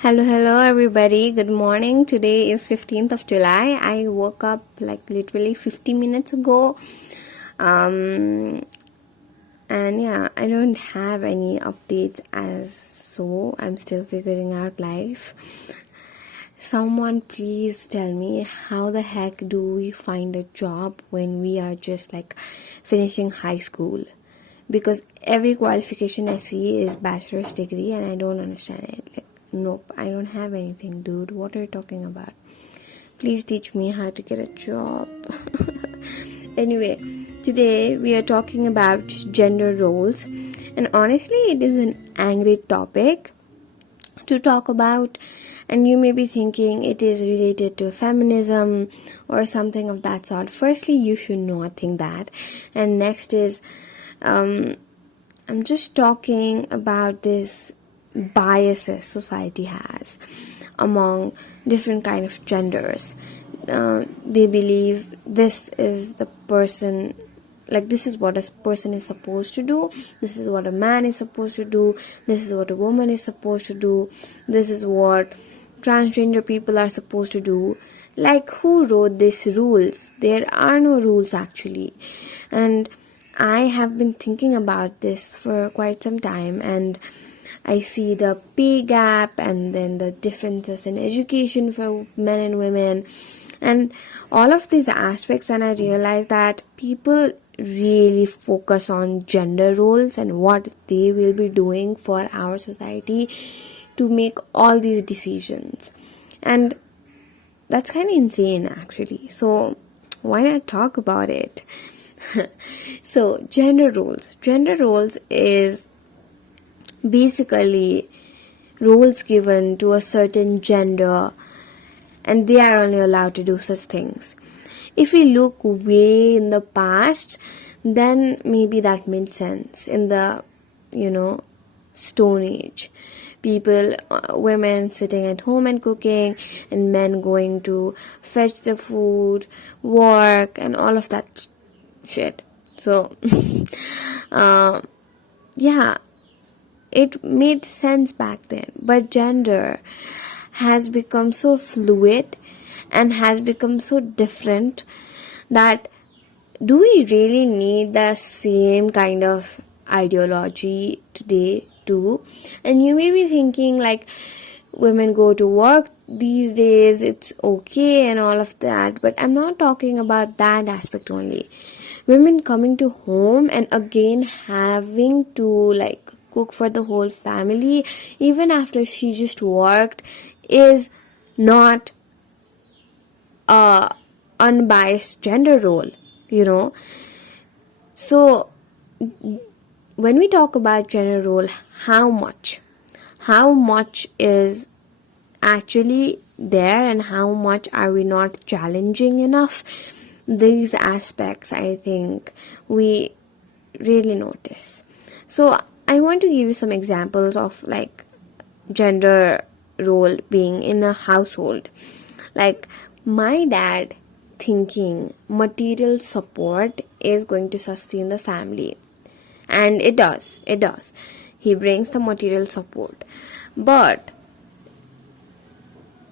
Hello everybody. Good morning. Today is 15th of July. I woke up like literally 50 minutes ago. Um and yeah, I don't have any updates as so I'm still figuring out life. Someone please tell me, how the heck do we find a job when we are just like finishing high school? Because every qualification I see is bachelor's degree and I don't understand it. Like, nope, I don't have anything, dude. What are you talking about? Please teach me how to get a job. Anyway, today we are talking about gender roles, and honestly, it is an angry topic to talk about. And you may be thinking it is related to feminism or something of that sort. Firstly, you should not think that. And next is, I'm just talking about this biases society has among different kind of genders. They believe this is the person, like this is what a person is supposed to do, this is what a man is supposed to do, this is what a woman is supposed to do, this is what transgender people are supposed to do. Like, who wrote these rules? There are no rules actually. And I have been thinking about this for quite some time, and I see the pay gap and then the differences in education for men and women and all of these aspects, and I realize that people really focus on gender roles and what they will be doing for our society to make all these decisions. And that's kind of insane actually. So why not talk about it? So gender roles is basically roles given to a certain gender, and they are only allowed to do such things. If we look way in the past, then maybe that made sense. In the Stone Age, people, women sitting at home and cooking, and men going to fetch the food, work, and all of that shit. So yeah, it made sense back then. But gender has become so fluid and has become so different that, do we really need the same kind of ideology today too? And you may be thinking like, women go to work these days, it's okay and all of that, but I'm not talking about that aspect only. Women coming to home and again having to like cook for the whole family even after she just worked is not a unbiased gender role, So when we talk about gender role, how much is actually there and how much are we not challenging enough? These aspects, I think, we really notice. So I want to give you some examples of like gender role being in a household. Like, my dad thinking material support is going to sustain the family, and it does. He brings the material support, but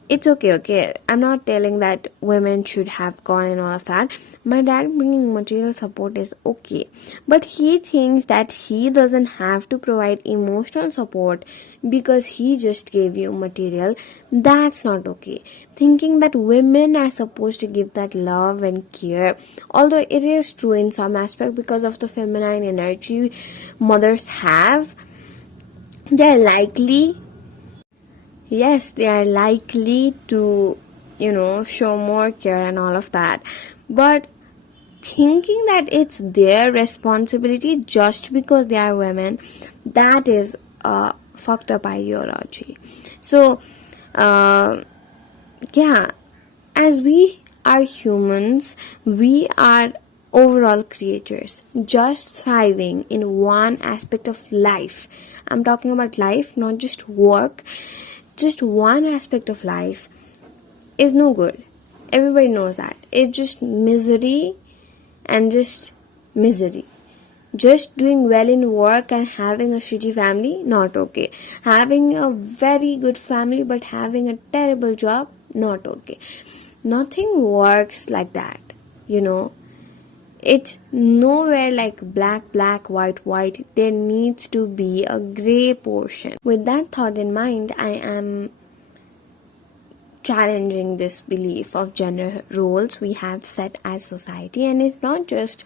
it's okay. I'm not telling that women should have gone and all of that. My dad bringing material support is okay. But he thinks that he doesn't have to provide emotional support because he just gave you material. That's not okay. Thinking that women are supposed to give that love and care. Although it is true in some aspect because of the feminine energy mothers have, they're likely to, show more care and all of that. But thinking that it's their responsibility just because they are women, that is a fucked up ideology. So, yeah, as we are humans, we are overall creatures, just thriving in one aspect of life. I'm talking about life, not just work. Just one aspect of life is no good. Everybody knows that. It's just misery and just misery. Just doing well in work and having a shitty family, not okay. Having a very good family but having a terrible job, not okay. Nothing works like that, you know. It's nowhere like black, black, white, white. There needs to be a gray portion. With that thought in mind, I am challenging this belief of gender roles we have set as society. And it's not just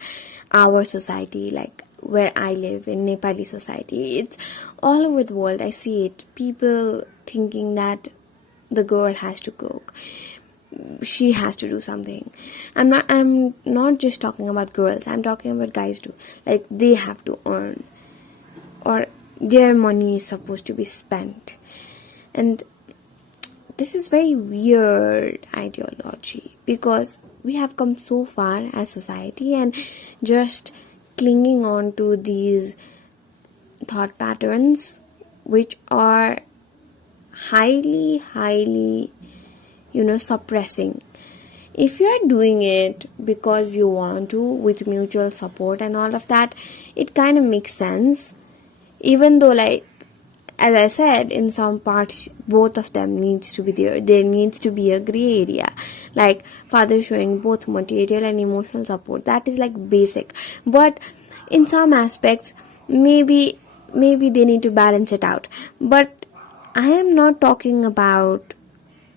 our society, like where I live in Nepali society. It's all over the world. I see it. People thinking that the girl has to cook, she has to do something. I'm not just talking about girls, I'm talking about guys too. Like they have to earn, or their money is supposed to be spent. And this is very weird ideology, because we have come so far as society, and just clinging on to these thought patterns which are highly suppressing. If you are doing it because you want to, with mutual support and all of that, it kind of makes sense. Even though, like, as I said, in some parts both of them needs to be there needs to be a gray area, like father showing both material and emotional support. That is like basic. But in some aspects, maybe they need to balance it out. But I am not talking about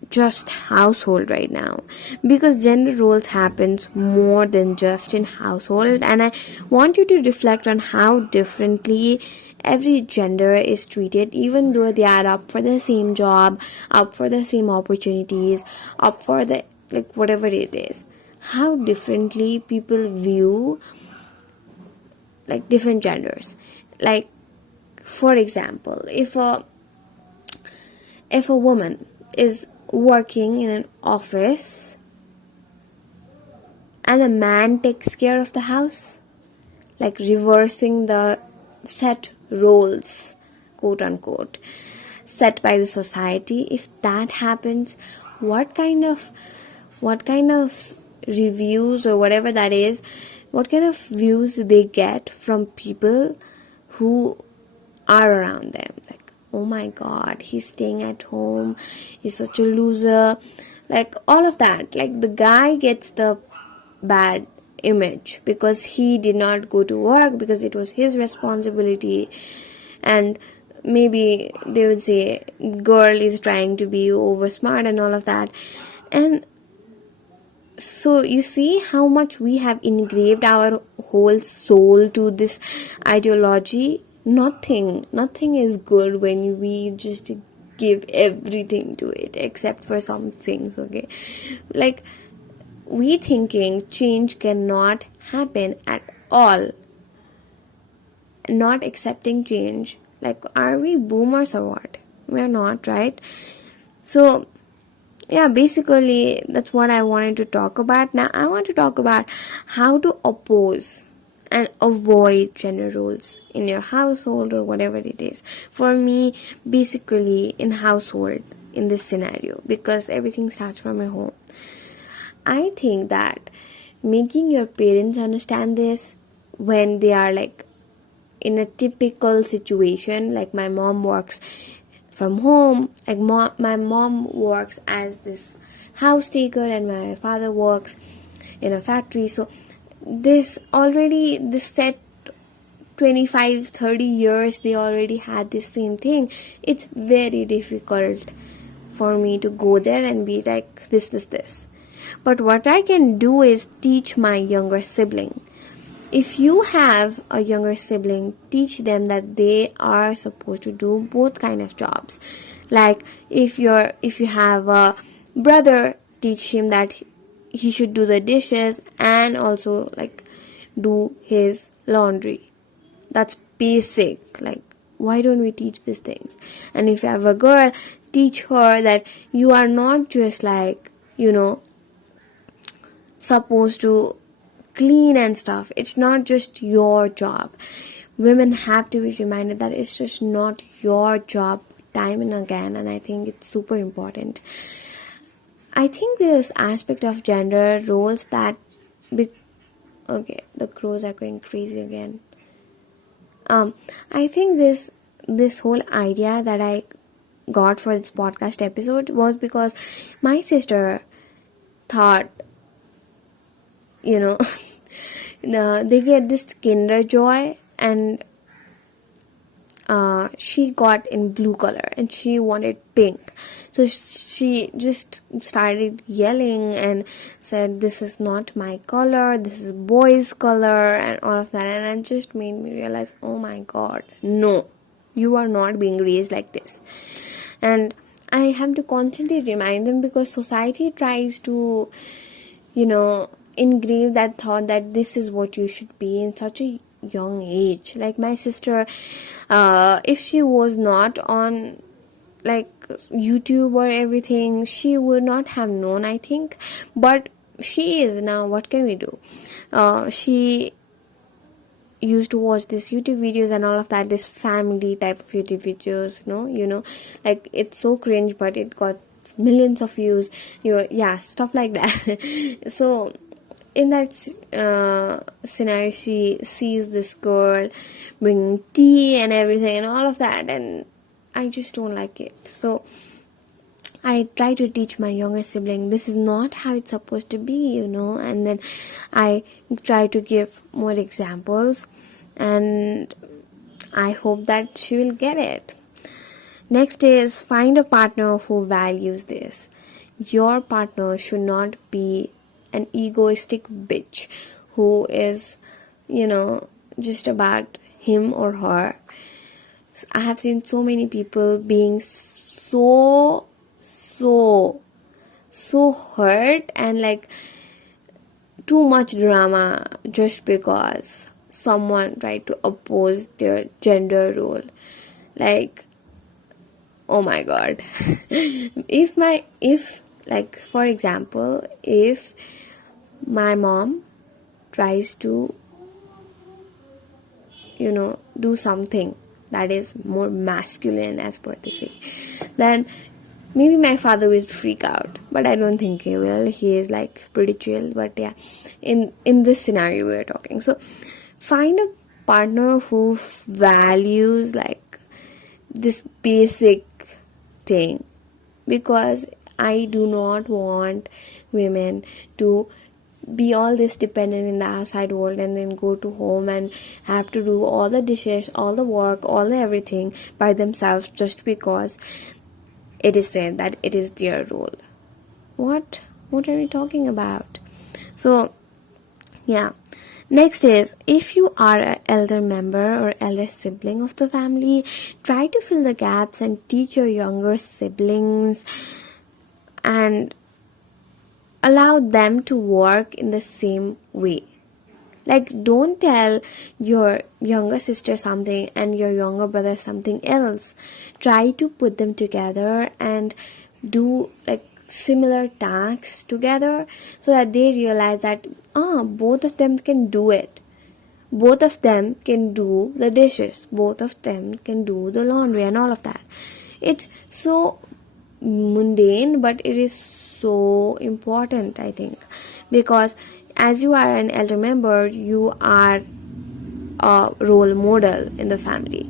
just household right now, because gender roles happens more than just in household. And I want you to reflect on how differently every gender is treated, even though they are up for the same job, up for the same opportunities, up for the, like, whatever it is. How differently people view, like, different genders. Like, for example, if a woman is working in an office and a man takes care of the house, like reversing the set roles, quote unquote, set by the society, if that happens, what kind of reviews or whatever that is, what kind of views they get from people who are around them? Like, oh my god, he's staying at home, he's such a loser, like all of that. Like, the guy gets the bad image because he did not go to work, because it was his responsibility. And maybe they would say girl is trying to be over smart and all of that. And so you see how much we have engraved our whole soul to this ideology. Nothing is good when we just give everything to it, except for some things, okay? Like, we thinking change cannot happen at all, not accepting change. Like, are we boomers or what? We're not, right? So yeah, basically that's what I wanted to talk about. Now I want to talk about how to oppose and avoid gender roles in your household or whatever it is. For me, basically in household, in this scenario, because everything starts from my home, I think that making your parents understand this when they are like in a typical situation, like my mom works from home, like my mom works as this house taker and my father works in a factory. So this set 25-30 years they already had this same thing. It's very difficult for me to go there and be like this. But what I can do is teach my younger sibling. If you have a younger sibling, teach them that they are supposed to do both kind of jobs. Like, if you have a brother, teach him that he should do the dishes and also like do his laundry. That's basic. Like, why don't we teach these things? And if you have a girl, teach her that you are not just like, supposed to clean and stuff. It's not just your job. Women have to be reminded that it's just not your job time and again, and I think it's super important. I think this aspect of gender roles that okay, the crows are going crazy again. I think this whole idea that I got for this podcast episode was because my sister thought, you know, they get this Kinder Joy, and she got in blue color and she wanted pink. So she just started yelling and said, "This is not my color, this is boy's color," and all of that. And it just made me realize, oh my god, no, you are not being raised like this. And I have to constantly remind them, because society tries to, engrave that thought that this is what you should be in such a young age. Like my sister, if she was not on like YouTube or everything, she would not have known, I think. But she is now. What can we do? She used to watch these YouTube videos and all of that, this family type of YouTube videos, like it's so cringe, but it got millions of views, stuff like that. So in that scenario, she sees this girl bringing tea and everything and all of that, and I just don't like it. So I try to teach my younger sibling this is not how it's supposed to be, and then I try to give more examples, and I hope that she will get it. Next is, find a partner who values this. Your partner should not be an egoistic bitch who is, just about him or her. I have seen so many people being so hurt and like too much drama just because someone tried to oppose their gender role. Like, oh my god. For example, if my mom tries to do something that is more masculine, as per they say, then maybe my father will freak out, but I don't think he will. He is like pretty chill. But yeah, in this scenario we are talking, so find a partner who values like this basic thing, because I do not want women to be all this dependent in the outside world and then go to home and have to do all the dishes, all the work, all the everything by themselves just because it is said that it is their role. What are we talking about? So yeah, next is, if you are an elder member or elder sibling of the family, try to fill the gaps and teach your younger siblings and allow them to work in the same way. Like, don't tell your younger sister something and your younger brother something else. Try to put them together and do like similar tasks together, so that they realize that both of them can do it. Both of them can do the dishes. Both of them can do the laundry and all of that. It's so mundane, but it is so important, I think, because as you are an elder member, you are a role model in the family,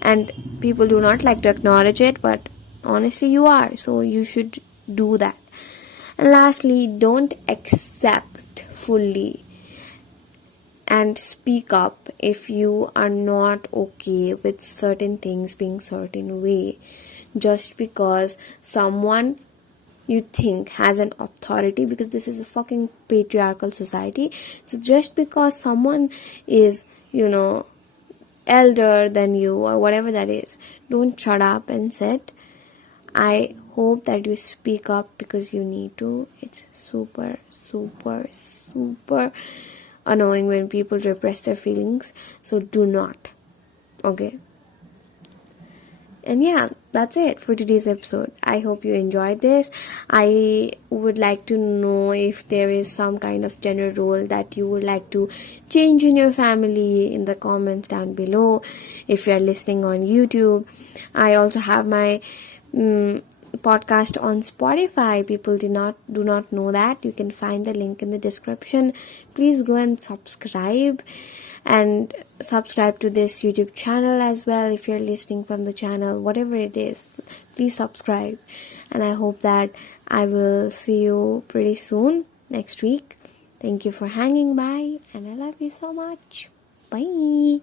and people do not like to acknowledge it, but honestly you are, so you should do that. And lastly, don't accept fully and speak up if you are not okay with certain things being certain way, just because someone you think has an authority, because this is a fucking patriarchal society. So just because someone is elder than you or whatever that is, don't shut up and sit. I hope that you speak up because you need to. It's super annoying when people repress their feelings, so do not. Okay. And yeah, that's it for today's episode. I hope you enjoyed this. I would like to know if there is some kind of gender role that you would like to change in your family in the comments down below. If you are listening on YouTube, I also have my podcast on Spotify. People do not know that. You can find the link in the description. Please go and subscribe. and subscribe to this YouTube channel as well. If you're listening from the channel, whatever it is, please subscribe. And I hope that I will see you pretty soon next week. Thank you for hanging by, and I love you so much. Bye.